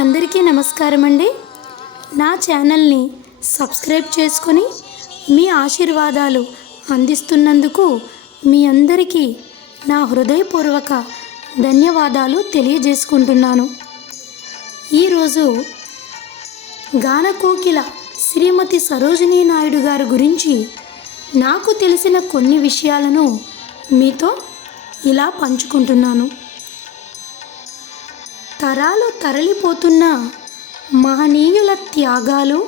అందరికీ నమస్కారం అండి. నా ఛానల్ని సబ్స్క్రైబ్ చేసుకొని మీ ఆశీర్వాదాలు అందిస్తున్నందుకు మీ అందరికీ నా హృదయపూర్వక ధన్యవాదాలు తెలియజేసుకుంటున్నాను. ఈరోజు గానకోకిల శ్రీమతి సరోజినీ నాయుడు గారి గురించి నాకు తెలిసిన కొన్ని విషయాలను మీతో ఇలా పంచుకుంటున్నాను. తరాలు తరలిపోతున్న మహనీయుల త్యాగాలు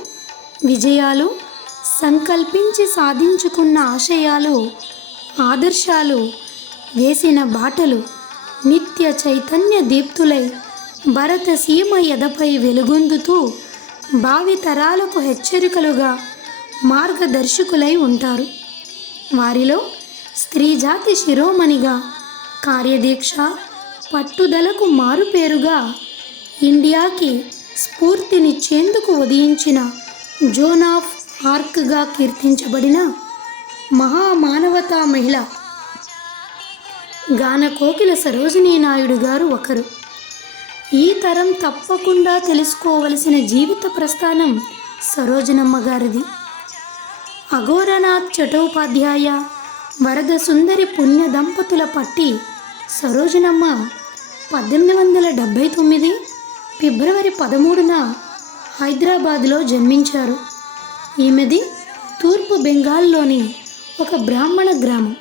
విజయాలు సంకల్పించి సాధించుకున్న ఆశయాలు ఆదర్శాలు వేసిన బాటలు నిత్య చైతన్య దీప్తులై భరత సీమ ఎదపై వెలుగొందుతూ భావి తరాలకు హెచ్చరికలుగా మార్గదర్శకులై ఉంటారు. వారిలో స్త్రీజాతి శిరోమణిగా కార్యదీక్ష పట్టుదలకు మారుపేరుగా ఇండియాకి స్ఫూర్తినిచ్చేందుకు ఉదయించిన జోన్ ఆఫ్ ఆర్క్గా కీర్తించబడిన మహామానవతా మహిళ గానకోకిల సరోజినీ నాయుడు గారు ఒకరు. ఈ తరం తప్పకుండా తెలుసుకోవలసిన జీవిత ప్రస్థానం సరోజనమ్మ గారిది. అఘోరనాథ్ చటోపాధ్యాయ వరద సుందరి పుణ్య దంపతుల పట్టి సరోజనమ్మ పద్దెనిమిది వందల డెబ్భై తొమ్మిది ఫిబ్రవరి పదమూడున హైదరాబాద్లో జన్మించారు. ఈమెది తూర్పు బెంగాల్లోని ఒక బ్రాహ్మణ గ్రామం.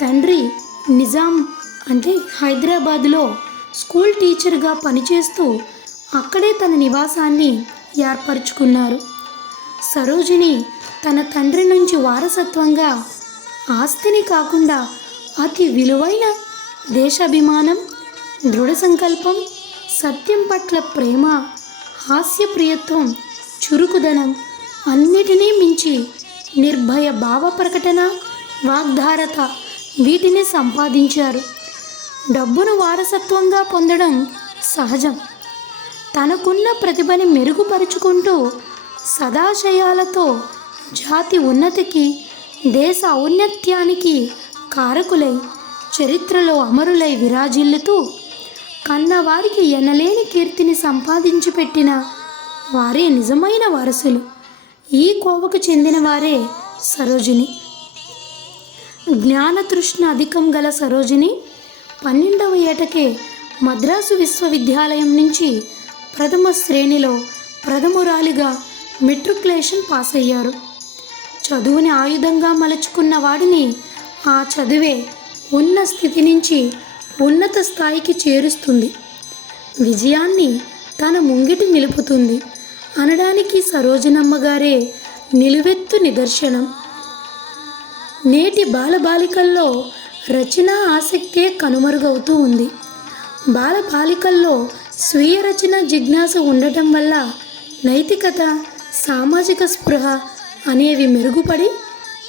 తండ్రి నిజాం అంటే హైదరాబాద్లో స్కూల్ టీచర్గా పనిచేస్తూ అక్కడే తన నివాసాన్ని ఏర్పరచుకున్నారు. సరోజిని తన తండ్రి నుంచి వారసత్వంగా ఆస్తిని కాకుండా అతి విలువైన దేశాభిమానం దృఢ సంకల్పం సత్యం పట్ల ప్రేమ హాస్యప్రియత్వం చురుకుదనం అన్నిటినీ మించి నిర్భయ భావ ప్రకటన వాగ్ధారత వీటిని సంపాదించారు. డబ్బును వారసత్వంగా పొందడం సహజం. తనకున్న ప్రతిభని మెరుగుపరుచుకుంటూ సదాశయాలతో జాతి ఉన్నతికి దేశ ఔన్నత్యానికి కారకులై చరిత్రలో అమరులై విరాజిల్లుతూ కన్నవారికి ఎనలేని కీర్తిని సంపాదించి పెట్టిన వారే నిజమైన వారసులు. ఈ కోవకు చెందిన వారే సరోజిని. జ్ఞానతృష్ణ అధికం గల సరోజిని పన్నెండవ ఏటకే మద్రాసు విశ్వవిద్యాలయం నుంచి ప్రథమ శ్రేణిలో ప్రథమురాలిగా మెట్రికులేషన్ పాస్ అయ్యారు చదువుని ఆయుధంగా మలుచుకున్న వాడిని ఆ చదువే ఉన్న స్థితి నుంచి ఉన్నత స్థాయికి చేరుస్తుంది. విజయాన్ని తన ముంగిటి నిలుపుతుంది. అనడానికి సరోజనమ్మ గారే నిలువెత్తు నిదర్శనం. నేటి బాలబాలికల్లో రచనా ఆసక్తే కనుమరుగవుతూ ఉంది. బాలబాలికల్లో స్వీయ రచన జిజ్ఞాస ఉండటం వల్ల నైతికత సామాజిక స్పృహ అనేవి మెరుగుపడి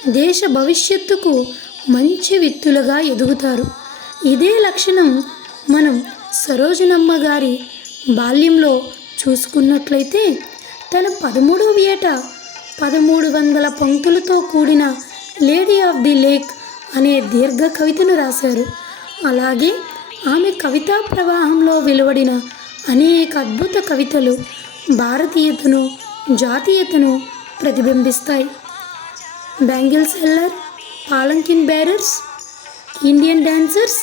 దేశ భవిష్యత్తుకు మంచి విత్తులుగా ఎదుగుతారు. ఇదే లక్షణం మనం సరోజనమ్మ గారి బాల్యంలో చూసుకున్నట్లయితే తన పదమూడవ ఏట పదమూడు వందల పంక్తులతో కూడిన లేడీ ఆఫ్ ది లేక్ అనే దీర్ఘ కవితను రాశారు. అలాగే ఆమె కవితా ప్రవాహంలో వెలువడిన అనేక అద్భుత కవితలు భారతీయతను జాతీయతను ప్రతిబింబిస్తాయి. Bangle seller palanquin bearers Indian dancers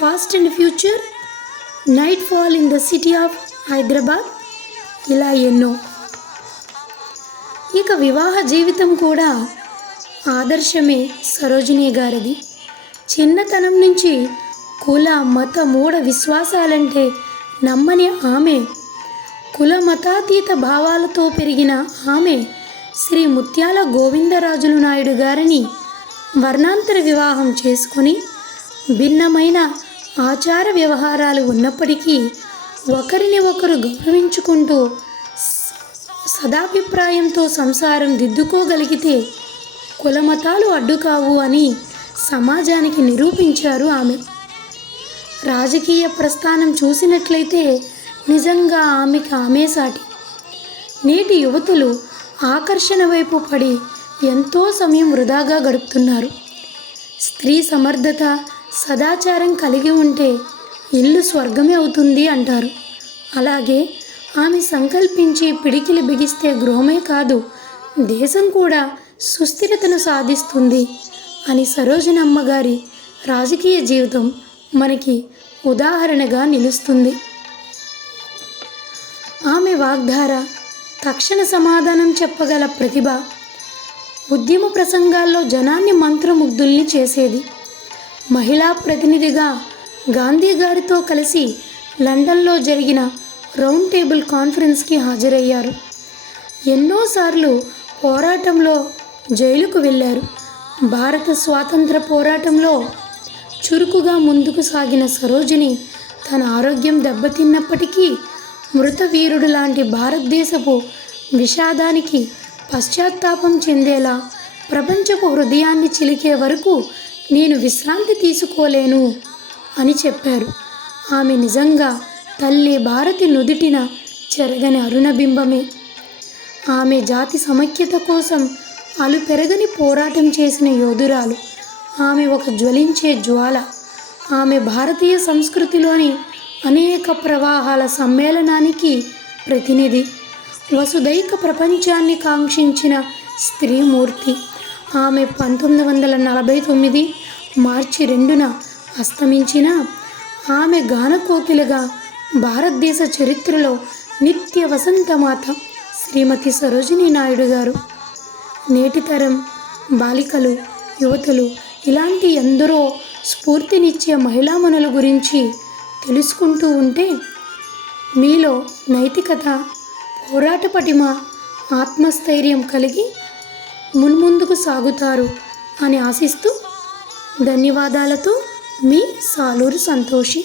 past and future nightfall in the city of Hyderabad ఇలా ఎన్నో. ఇక వివాహ జీవితం కూడా ఆదర్శమే సరోజినీ గారిది. చిన్నతనం నుంచి కుల మత మూఢ విశ్వాసాలంటే నమ్మని ఆమె కుల మతాతీత భావాలతో పెరిగిన ఆమె శ్రీ ముత్యాల గోవిందరాజులు నాయుడు గారిని వర్ణాంతర వివాహం చేసుకుని భిన్నమైన ఆచార వ్యవహారాలు ఉన్నప్పటికీ ఒకరిని ఒకరు గౌరవించుకుంటూ సదాభిప్రాయంతో సంసారం దిద్దుకోగలిగితే కులమతాలు అడ్డుకావు అని సమాజానికి నిరూపించారు ఆమె. రాజకీయ ప్రస్థానం చూసినట్లయితే నిజంగా ఆమెకి ఆమె సాటి. నేటి యువతులు ఆకర్షణ వైపు పడి ఎంతో సమయం వృధాగా గడుపుతున్నారు. స్త్రీ సమర్థత సదాచారం కలిగి ఉంటే ఇల్లు స్వర్గమే అవుతుంది అంటారు. అలాగే ఆమె సంకల్పించి పిడికిలి బిగిస్తే గృహమే కాదు దేశం కూడా సుస్థిరతను సాధిస్తుంది అని సరోజనమ్మ గారి రాజకీయ జీవితం మనకి ఉదాహరణగా నిలుస్తుంది. ఆమె వాగ్ధార తక్షణ సమాధానం చెప్పగల ప్రతిభ ఉద్యమ ప్రసంగాల్లో జనాన్ని మంత్రముగ్ధుల్ని చేసేది. మహిళా ప్రతినిధిగా గాంధీ గారితో కలిసి లండన్లో జరిగిన రౌండ్ టేబుల్ కాన్ఫరెన్స్కి హాజరయ్యారు. ఎన్నోసార్లు పోరాటంలో జైలుకు వెళ్ళారు. భారత స్వాతంత్ర పోరాటంలో చురుకుగా ముందుకు సాగిన సరోజిని తన ఆరోగ్యం దెబ్బతిన్నప్పటికీ మృత వీరుడు లాంటి భారతదేశపు విషాదానికి పశ్చాత్తాపం చెందేలా ప్రపంచపు హృదయాన్ని చిలికే వరకు నేను విశ్రాంతి తీసుకోలేను అని చెప్పారు. ఆమె నిజంగా తల్లి భారతి నుదిటిన చెరగని అరుణబింబమే. ఆమె జాతి సమైక్యత కోసం అలు పెరగని పోరాటం చేసిన యోధురాలు. ఆమె ఒక జ్వలించే జ్వాల. ఆమె భారతీయ సంస్కృతిలోని అనేక ప్రవాహాల సమ్మేళనానికి ప్రతినిధి. వసుదైక ప్రపంచాన్ని కాంక్షించిన స్త్రీమూర్తి. ఆమె పంతొమ్మిది వందల నలభై తొమ్మిది మార్చి రెండున అస్తమించిన ఆమె గానకోకిలగా భారతదేశ చరిత్రలో నిత్య వసంతమాత శ్రీమతి సరోజినీ నాయుడు గారు. నేటి తరం బాలికలు యువతులు ఇలాంటి ఎందరో స్ఫూర్తినిచ్చే మహిళామణుల గురించి తెలుసుకుంటూ ఉంటే మీలో నైతికత పోరాట పటిమ ఆత్మస్థైర్యం కలిగి మున్ముందుకు సాగుతారు అని ఆశిస్తూ ధన్యవాదాలతో మీ సాలూరు సంతోషి.